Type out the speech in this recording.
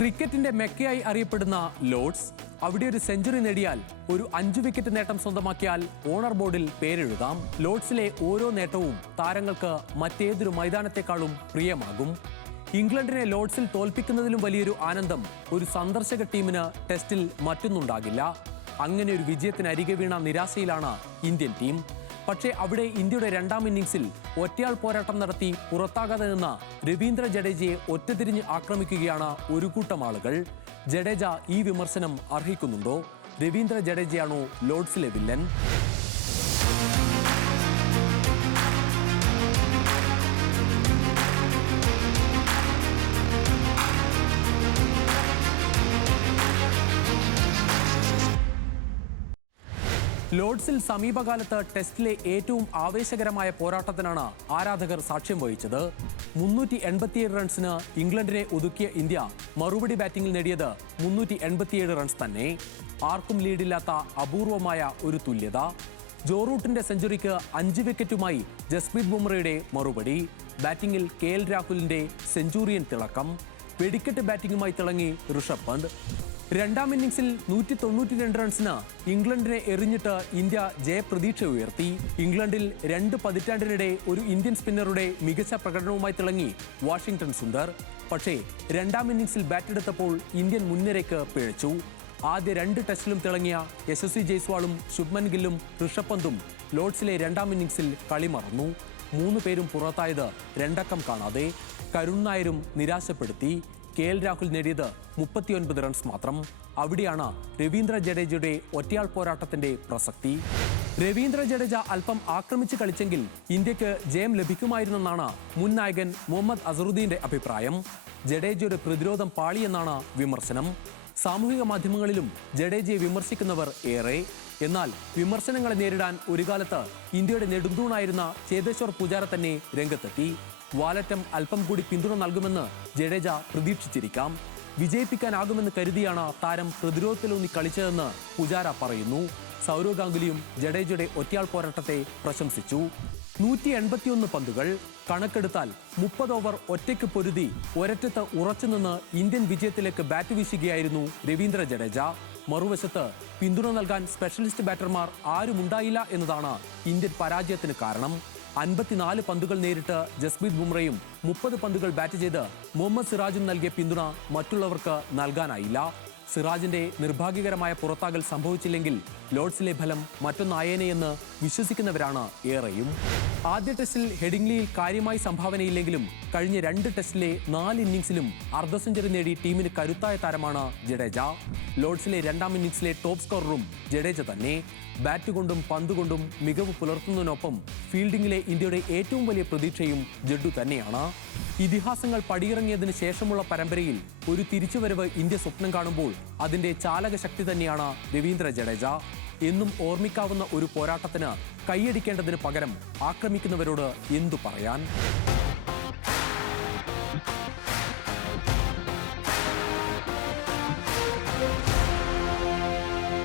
ക്രിക്കറ്റിന്റെ മെക്കയായി അറിയപ്പെടുന്ന ലോർഡ്സ് അവിടെ ഒരു സെഞ്ചുറി നേടിയാൽ ഒരു 5 വിക്കറ്റ് നേട്ടം സ്വന്തമാക്കിയാൽ ഓണർ ബോർഡിൽ പേരെഴുതാം. ലോർഡ്സിലെ ഓരോ നേട്ടവും താരങ്ങൾക്ക് മറ്റേതൊരു മൈതാനത്തെക്കാളും പ്രിയമാകും. ഇംഗ്ലണ്ടിനെ ലോർഡ്സിൽ തോൽപ്പിക്കുന്നതിലും വലിയൊരു ആനന്ദം ഒരു സന്ദർശക ടീമിന് ടെസ്റ്റിൽ മറ്റൊന്നുണ്ടാകില്ല. അങ്ങനെ ഒരു വിജയത്തിനരികെ വീണ നിരാശയിലാണ് ഇന്ത്യൻ ടീം. പക്ഷേ അവിടെ ഇന്ത്യയുടെ രണ്ടാം ഇന്നിംഗ്സിൽ ഒറ്റയാൾ പോരാട്ടം നടത്തി പുറത്താകാതെ നിന്ന രവീന്ദ്ര ജഡേജയെ ഒറ്റതിരിഞ്ഞ് ആക്രമിക്കുകയാണ് ഒരു കൂട്ടം ആളുകൾ. ജഡേജ ഈ വിമർശനം അർഹിക്കുന്നുണ്ടോ? രവീന്ദ്ര ജഡേജയാണോ ലോർഡ്സിലെ വില്ലൻ? ലോർഡ്സിൽ സമീപകാലത്ത് ടെസ്റ്റിലെ ഏറ്റവും ആവേശകരമായ പോരാട്ടത്തിനാണ് ആരാധകർ സാക്ഷ്യം വഹിച്ചത്. 387 റൺസിന് ഇംഗ്ലണ്ടിനെ ഒതുക്കിയ ഇന്ത്യ മറുപടി ബാറ്റിംഗിൽ നേടിയത് 387 റൺസ് തന്നെ. ആർക്കും ലീഡില്ലാത്ത അപൂർവമായ ഒരു തുല്യത. ജോ റൂട്ടിന്റെ സെഞ്ചുറിക്ക് 5 വിക്കറ്റുമായി ജസ്പ്രീത് ബുംറയുടെ മറുപടി. ബാറ്റിംഗിൽ KL രാഹുലിന്റെ സെഞ്ചുറിയൻ തിളക്കം. വെടിക്കെട്ട് ബാറ്റിംഗുമായി തിളങ്ങി ഋഷഭ് പന്ത്. രണ്ടാം ഇന്നിംഗ്സിൽ 192 റൺസിന് ഇംഗ്ലണ്ടിനെ എറിഞ്ഞിട്ട് ഇന്ത്യ ജയപ്രതീക്ഷ ഉയർത്തി. ഇംഗ്ലണ്ടിൽ 2 പതിറ്റാണ്ടിനിടെ ഒരു ഇന്ത്യൻ സ്പിന്നറുടെ മികച്ച പ്രകടനവുമായി തിളങ്ങി വാഷിംഗ്ടൺ സുന്ദർ. പക്ഷേ രണ്ടാം ഇന്നിംഗ്സിൽ ബാറ്റെടുത്തപ്പോൾ ഇന്ത്യൻ മുൻനിരയ്ക്ക് പിഴച്ചു. ആദ്യ 2 ടെസ്റ്റിലും തിളങ്ങിയ യശസ്വി ജയ്സ്വാളും ശുഭ്മൻ ഗില്ലും ഋഷഭ് പന്തും ലോർഡ്സിലെ രണ്ടാം ഇന്നിംഗ്സിൽ കളി മറന്നു. 3 പേരും പുറത്തായത് 2 അക്കം കാണാതെ. കരുൺ നായരും നിരാശപ്പെടുത്തി. KL രാഹുൽ നേടിയത് 39 റൺസ് മാത്രം. അവിടെയാണ് രവീന്ദ്ര ജഡേജയുടെ ഒറ്റയാൾ പോരാട്ടത്തിന്റെ പ്രസക്തി. രവീന്ദ്ര ജഡേജ അല്പം ആക്രമിച്ച് കളിച്ചെങ്കിൽ ഇന്ത്യക്ക് ജയം ലഭിക്കുമായിരുന്നെന്നാണ് മുൻ നായകൻ മുഹമ്മദ് അസറുദ്ദീന്റെ അഭിപ്രായം. ജഡേജയുടെ പ്രതിരോധം പാളിയെന്നാണ് വിമർശനം. സാമൂഹിക മാധ്യമങ്ങളിലും ജഡേജയെ വിമർശിക്കുന്നവർ ഏറെ. എന്നാൽ വിമർശനങ്ങളെ നേരിടാൻ ഒരു കാലത്ത് ഇന്ത്യയുടെ നെടുന്തൂണായിരുന്ന ചേതേശ്വർ പൂജാര തന്നെ രംഗത്തെത്തി. വാലറ്റം അല്പം കൂടി പിന്തുണ നൽകുമെന്ന് ജഡേജ പ്രതീക്ഷിച്ചിരിക്കാം. വിജയിപ്പിക്കാനാകുമെന്ന് കരുതിയാണ് താരം പ്രതിരോധത്തിലൂന്നി കളിച്ചതെന്ന് പൂജാര പറയുന്നു. സൗരവ് ഗാംഗുലിയും ജഡേജയുടെ ഒറ്റയാൾ പോരാട്ടത്തെ പ്രശംസിച്ചു. 181 പന്തുകൾ കണക്കെടുത്താൽ 30 ഓവർ ഒറ്റയ്ക്ക് പൊരുതി ഒരറ്റത്ത് ഉറച്ചുനിന്ന് ഇന്ത്യൻ വിജയത്തിലേക്ക് ബാറ്റ് വീശുകയായിരുന്നു രവീന്ദ്ര ജഡേജ. മറുവശത്ത് പിന്തുണ നൽകാൻ സ്പെഷ്യലിസ്റ്റ് ബാറ്റർമാർ ആരുമുണ്ടായില്ല എന്നതാണ് ഇന്ത്യൻ പരാജയത്തിന് കാരണം. 54 പന്തുകൾ നേരിട്ട് ജസ്പ്രീത് ബുംറയും 30 പന്തുകൾ ബാറ്റ് ചെയ്ത് മുഹമ്മദ് സിറാജും നൽകിയ പിന്തുണ മറ്റുള്ളവർക്ക് നൽകാനായില്ല. സിറാജിന്റെ നിർഭാഗ്യകരമായ പുറത്താകൽ സംഭവിച്ചില്ലെങ്കിൽ ലോർഡ്സിലെ ഫലം മറ്റൊന്നായേനെയെന്ന് വിശ്വസിക്കുന്നവരാണ് ഏറെയും. ആദ്യ ടെസ്റ്റിൽ ഹെഡിംഗ്ലിയിൽ കാര്യമായി സംഭാവനയില്ലെങ്കിലും കഴിഞ്ഞ 2 ടെസ്റ്റിലെ 4 ഇന്നിംഗ്സിലും അർദ്ധ സെഞ്ചുറി നേടി ടീമിന് കരുത്തായ താരമാണ് ജഡേജ. ലോർഡ്സിലെ രണ്ടാം ഇന്നിംഗ്സിലെ ടോപ്പ് സ്കോററും ജഡേജ തന്നെ. ബാറ്റ് കൊണ്ടും പന്തുകൊണ്ടും മികവ് പുലർത്തുന്നതിനൊപ്പം ഫീൽഡിംഗിലെ ഇന്ത്യയുടെ ഏറ്റവും വലിയ പ്രതീക്ഷയും ജഡ്ഡു തന്നെയാണ്. ഇതിഹാസങ്ങൾ പടിയിറങ്ങിയതിനു ശേഷമുള്ള പരമ്പരയിൽ ഒരു തിരിച്ചുവരവ് ഇന്ത്യ സ്വപ്നം കാണുമ്പോൾ അതിന്റെ ചാലക ശക്തി തന്നെയാണ് രവീന്ദ്ര ജഡേജ. എന്നും ഓർമ്മിക്കാവുന്ന ഒരു പോരാട്ടത്തിന് കൈയടിക്കേണ്ടതിന് പകരം ആക്രമിക്കുന്നവരോട് എന്തു പറയാൻ?